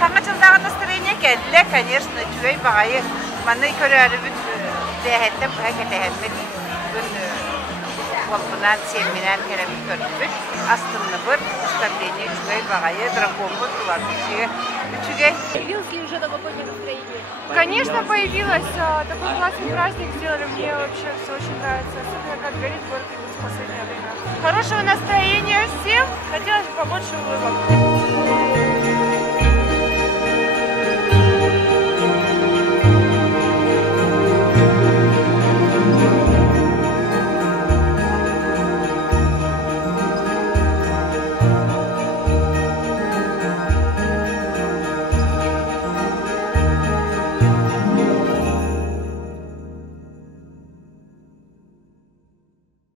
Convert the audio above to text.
Kangaçıldağı настроение geldiler, конечно, tüvey bağayı. Bana köreribin dehettem, hakikaten Волпынан, Семенен, Керамик көрдік. Астымны бір, уставление, тюгей бағайы, драконғы, туларбушие, тюгей. Появилось ли уже новогоднее настроение? Конечно, появилось. Такой классный праздник сделали. Мне вообще все очень нравится. Особенно как горит город в последнее время. Хорошего настроения всем. Хотелось бы побольше улыбок.